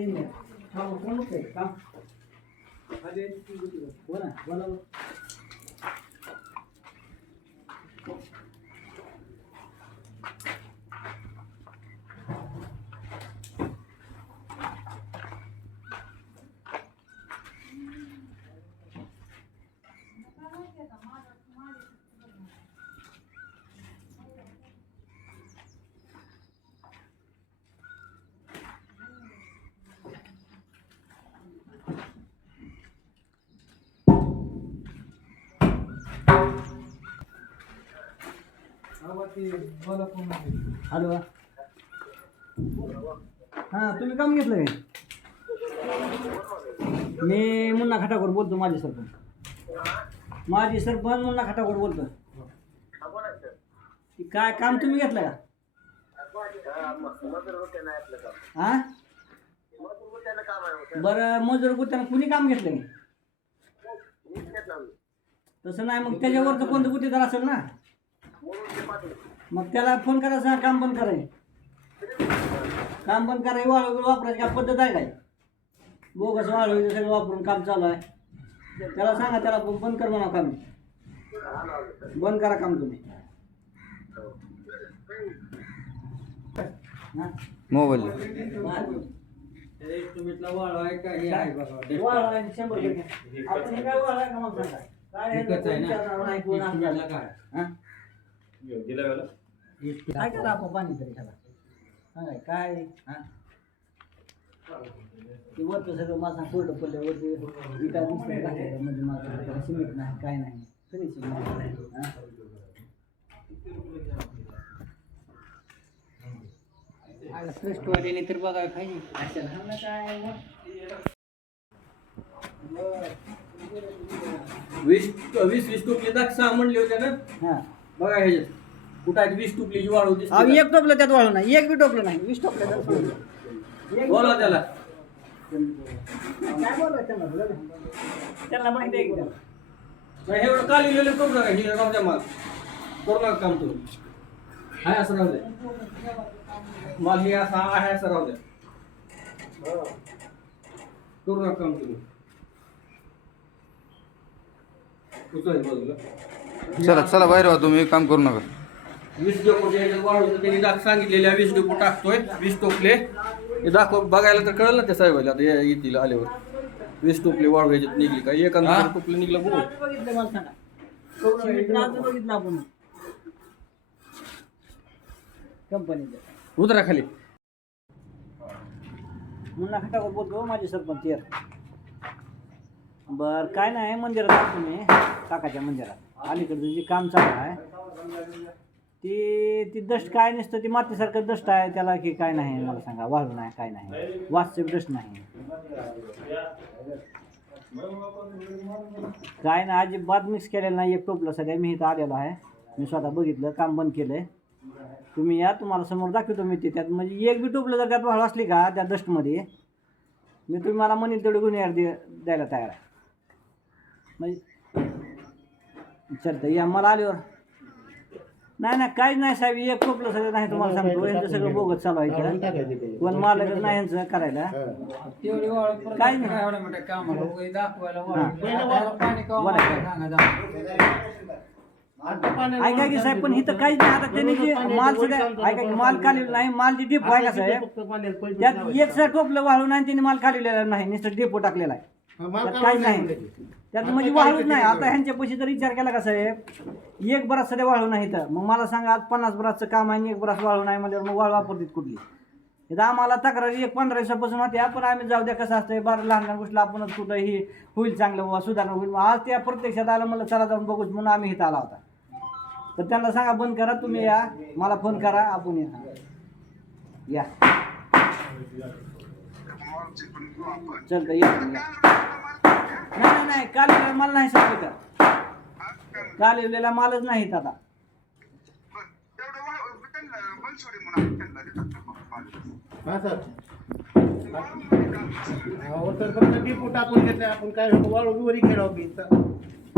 येईन ना. हा, मग कोण होतंय? काम? हो ना, बोला बरं. हॅलो हां तुम्ही काम घेतलं काय मी मुन्ना खटाकोर बोलतो माझे सरपंच. माझी सरपंच मुन्ना खटाकोर बोलतो. काय काम तुम्ही घेतलं का? हां? बरं मजूर गुत्यानं कुणी काम घेतलं तसं नाही मग त्याच्यावरचं कोणतं गुत्तेदार असेल ना? मग त्याला फोन करायचं सांग काम बंद कराय काम बंद कराय वाळू वापरायची काय पद्धत आहे काय? बोगस वाळू सगळं वापरून काम चालू आहे. त्याला सांगा त्याला बंद कर म्हणा काम. बंद करा काम तुम्ही? मोबाईल. वाळू आहे का? हे आहे बघा वाळू आहे शंभर टक्के. आपण हे काय वाळू आहे का मला सांगा? काय आहे? एकच आहे ना? विचारणार नाही, कोण एस्टिमेटला आपल्याला. काय हा? काय करा आपण पाणी तरी खाला. सांगाय काय? हा? ते वरचं सगळं माझा कोरडं पडलं वरती विटा नुसतं घातलेलं म्हणजे माझं सिमेंट नाही काय नाही. फिनिशिंग नाही. हा? आला श्रेष्ठ वाढलेले तर बघा पाहिजे. असेल हा काय. वीस वीस वीस टोपली दाख सहा म्हणले होते ना? हा. बघा ह्याच्यात कुठं आहे? वीस टोपलीची वाळू अहो, दिसते एक टोपलं त्यात वाळू नाही एक बी टोपलं नाही वीस टोपलं त्यात वाळू नाही. बोला त्याला. काय बोलायचं त्यांना बोला ना. त्यांना माहिती आहे की? नाही एवढं काल लिहिलेलं करू नका हे राहू द्या माल. करू नका काम तुम्ही हाय असं राहू द्या. माल हे असं आहे असं राहू द्या. करू नका काम तुम्ही उचलायचं बाजूला? चला चला बाहेर व्हा तुम्ही काम करू नका. वीस वाढवतो त्यांनी दाख सांगितलेल्या वीस डेपो टाकतोय वीस टोपले. हे दाखव बघायला तर कळलं त्या साहेबाला आता ये- येतील आल्यावर. वीस टोपले वाढू याच्यात निघली का? एका टोपले निघलं बघू बघितलं मला सांगा. सिमेंट आज बघितलं आपण. कंपनीचं. उतरा खाली. मुन्ना खटावर बोलतो माझे सरपंच यार बर काय नाही मंदिरात तुम्ही. काकाच्या मंदिरात. अलीकडचं जे काम चालू आहे ती ती दष्ट काय नसतं ती मातीसारखं दष्ट आहे त्याला की काय नाही मला सांगा वाळू नाही काय नाही. वास्तविक दष्ट नाही. काय नाही अजिबात मिक्स केलेलं नाही एक टोपलं सध्या मी इथं आलेलो आहे. मी स्वतः बघितलं काम बंद केलं आहे तुम्ही या तुम्हाला समोर दाखवतो मी ते त्यात म्हणजे एक बी टोपलं जर त्यात वाळू असली का त्या दष्टमध्ये मी तुम्ही मला म्हणेल तेवढी गुन्हेगार दे द्यायला तयार आहे. म्हणजे चालतं या मला आल्यावर. नाही नाही काहीच नाही साहेब एक टोपलं सगळं नाही तुम्हाला सांगतो. यांचं सगळं बोगत चालू आहे इकडं. कोण मालक नाही यांचं करायला. तेवढी वाळू परत काय नाही. एवढ्या मोठ्या कामाला उगाच दाखवायला पाणी सांगा. ऐका की साहेब पण इथं काहीच नाही. आता त्यांनी जे माल सगळं ऐका की माल काढलेला नाही माल जे डिपो आहे का साहेब त्यात एक सर टोपलं वाळू नाही त्यांनी माल काढलेला नाही नुसतं डेपो टाकलेला आहे. काहीच नाही. त्यात म्हणजे वाळूच नाही. आता ह्यांच्या पैसे जर विचार केला का साहेब? एक बराच सध्या वाळू नाही तर मग मला सांगा आज पन्नास बराचचं काम आहे आणि एक बराच वाळू नाही म्हणजे मग वाळू वापरतात कुठली? इथं आम्हाला तक्रारी एक पंधरा दिवसापासून होती. पण आम्ही जाऊ द्या कसं असतंय? बरं लहान लहान गोष्टी आपणच कुठं ही होईल चांगलं बाबा सुधारणा होईल. मग आज त्या प्रत्यक्षात आलं म्हणलं चला जाऊन बघूच म्हणून आम्ही इथं आला होता. तर त्यांना सांगा बंद करा तुम्ही या. मला फोन करा आपण या. या तुम्ही, या. नाही नाही नाही काल लिहिलेला माल नाही सांगतो का काल लिहिलेला मालच नाहीत आता. अहो तर फक्त डिपो टाकून घेतले आपण काय वाळू वरी खेळावं की.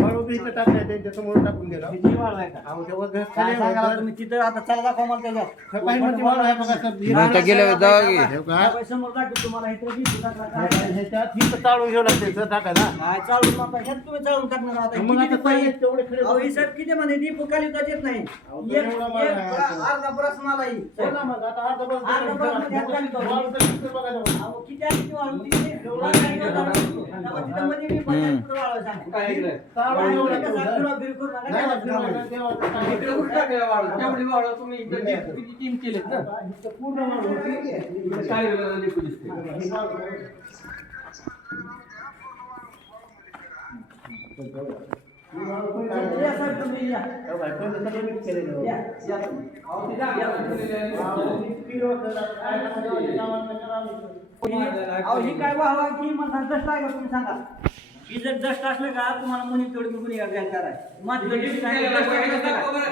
वाळू बी इथं टाकल्या त्यांच्यासमोर टाकून दिला ही जी वाळू आहे का अहो, तेव्हा घर काय खाली आहे, तुम्ही तिथं आता चला दाखवा मला त्याच्यात. काही मोठी वाळू आहे बघा सर ही मग त्या गेल्यावर जावा की हे बघा. बाबा समोर दाखवतो तुम्हाला इथं दिसू नका काय. ह्याच्यात ही तर टाळून घ्यावं लागते सर टाकायला काय चालून नका ह्यात तुम्ही चालून टाकणार आता मग किती आता पाहिजे काय तेवढे खडे अहो, ही साहेब किती म्हणे दीप खाली उतार येत नाही अहो, एक एवढा माल एक आहे आता. अर्धा ब्रश मला ही हो ना मग, आता अर्धा बस अर्धा बसमध्ये हात घाली तो. वाळू तर किती बघा तेवढं. अहो, किती आहे किती वाळू तिथे? एवढा काय एवढा वाळू. तेव्हा तिथं मध्ये मी पन्नास फूट वाळू आहे सांगा. काय ही. हो काय? ही वाहवा की मला दष्ट आहे? का तुम्ही सांगा. ही जर दष्ट असलं का तुम्हाला मुनी तेवढी आहे, dust आहे.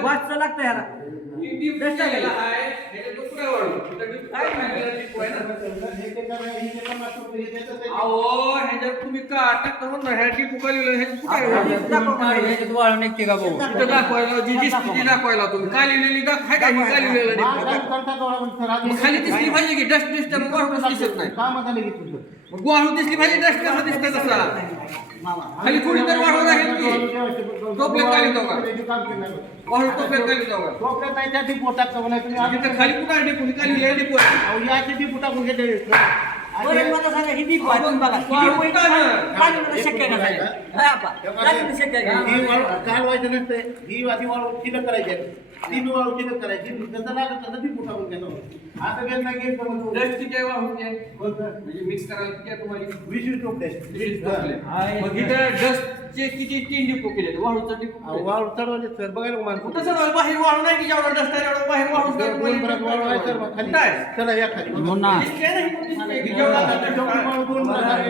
वाचचं लागतं ह्याला डीप केलेला आहे ह्याच्यात तो कुठे वाळू इथं डीप काय केलेला डीप आहे ना हे ते करा, हे ते पन्नास रुपये, हे त्याचं ते- अहो ह्याच्यात तुम्ही का टाकता म्हणून ह्या डीप उकालेलं ह्याच्यात कुठे आहे वाळू? ह्याच्यात वाळू निघते का भाऊ इथं दाखवायला जी दिसते ती दाखवायला तुम्ही का ही सर, आज मग खाली दिसली पाहिजे की डस्ट दिसतं मग वाळूच दिसत नाही. मग दिसली पाहिजे डस्ट कसं दिसतं तसा खाली थोडी तर वाळू राहील की टोपल्यात खाली जाऊ का काम केलं नाही. वाळू टोपल्यात खाली जाऊ का टोपल्यात नाही, त्या डिपोत टाकता म्हणे, तुम्ही आधी तिथं खाली कुठं आहे डिपो खाली आहे डिपो आहे. अहो, याचे डिपो टाकून घेतले सर. बरं मला सांगा ही दीप आहे तुम्ही बघा ही दीप आहे का? काढणं शक्य साहेब? हा, आपा. काढणं शक्य आहे का? ही वाळू कालवायचं नसते ही आधी वाळू चिलक करायची आहे. ती बी वाळू चिलक करायची जसं लागत तसं डिपो टाकून घेतो असं घेत नाही घेत का मग? डस्ट किती आहे वाळूचे? कोणतं? म्हणजे मिक्स करायला किती आहे तुम्हाला टोपले वीस टोपले. मग इथं डस्टचे किती तीन डिपो केले वाळूचा डिपो केले. वाळू चढवले सर बघायला का माणसं कुठं सर बाहेर वाळू नाही की जेवढा डस्ट आहे एवढं बाहेर वाळू दोन दोन परत वाळू आहे सर मग खाली कुठं आहे? चला या खाली दिसते नाही, कुठं दिसते? की जेवढा dust आहे, जेवढी वाळू दोन परत आहे.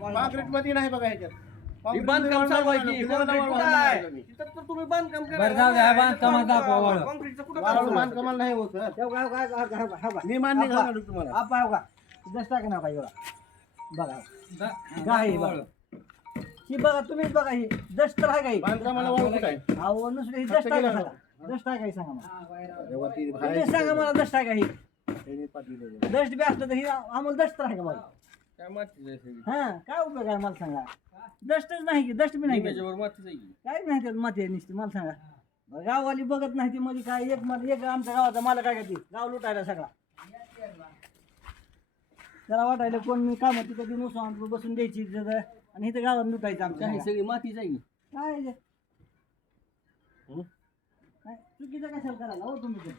नाही बघा ह्याच्यात ही बांधकाम चालू आहे की? कोणाला काँक्रीट कुठं वाळू आहे? नाही. तिथं तर तुम्ही बांधकाम करा. बरं, जाऊ द्या, बांधकामात दाखवा वाळू. काँक्रीटचं कुठं वाळू बांधकाम? बांधकामाला नाही होत सर. मी मान्य आपा. झालो तुम्हाला आपा, का. दस टाका ना का एवढा. बघा हे बघा ही बघा तुम्हीच बघा ही दस्ट तर आहे का ही? बांधकामाला वाळू कुठं आहे अहो नुसतं ही दस्ट आहे का सांगा दस्ट आहे का ही सांगा मला तुम्ही सांगा मला दस्ट आहे का ही त्यांनी पाठवलेलं. दस्ट बी असलं तर ही आम्हाला दस्ट तर आहे का मला काय मातीचं आहे सगळी? हा काय उपयोग आहे मला सांगा दस्टच नाही की त्याच्यावर मातीचं आहे की? काय नाही त्यात माती आहे नुसती मला सांगा बरं, गाववाली बघत नाही ती मध्ये काय एक मला एक आमच्या गावाचा मला काय ती गाव लुटायला सगळा त्याला वाटायला कोण मी काम होती कधी नुसतं बसून द्यायची तिथं आणि इथं गावात लुटायचं आमच्या काय सगळी मातीच आहे की? काय? काय चुकीचं कशाला करायला हो तुम्ही ते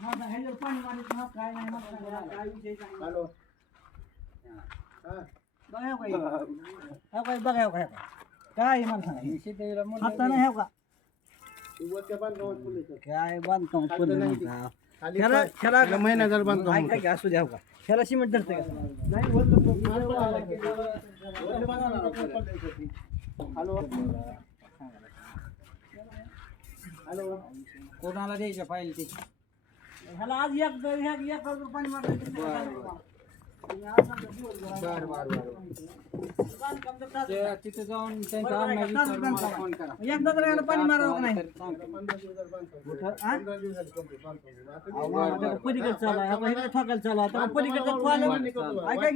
माझा ह्याच्यावर पाणी ना काय नाही मला सांगा, काय विषय सांगा. हॅलो. बघा काय हो काय बघा. हो काय काय मला सांगा आता नाही हो का. काय बांधकाम खाली पडलं नाही नाही ते. का? खाली ह्याला काय- ह्याला ह्याला महिना झाला बांधकाम ऐका की असू द्या हो का ह्याला सिमेंट धरते का. हॅलो? हॅलो? कोणाला द्यायच्या फाईल ते? ह्याला आज एक एक पाणी मारायचं चालू आहे. ते तिथे जाऊन त्यांचा. फोन करा एकदा तर याला पाणी मारावं नाही हा? पलीकडे चालू आहे आता इकडे ठोकायला चालू आहे आता पलीकडचं कॉलम ऐका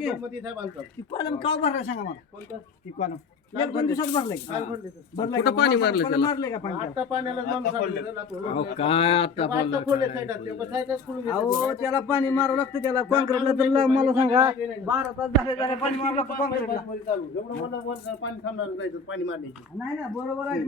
की कॉलम का भरला सांगा मला ती कॉलम एक दोन दिवसात भरलंय का? भरलंय कुठं? पाणी मारलं कॉलम त्याला? मारलंय का पाणी आता पाण्याला माणूस आलेला लातूर. काय आता आता खोलले साईडात. ते पण साईडच खोलून घेतलं. अहो त्याला पाणी मारावं लागतं त्याला कॉन्क्रीटला तर ला- मला सांगा बारा तास झाले झाले पाणी मारावं लागतं कॉन्क्रीटला मध्ये चालू. एवढं वर- वर पाणी थांबणार पाणी मारण्याची नाही ना बरोबर आहे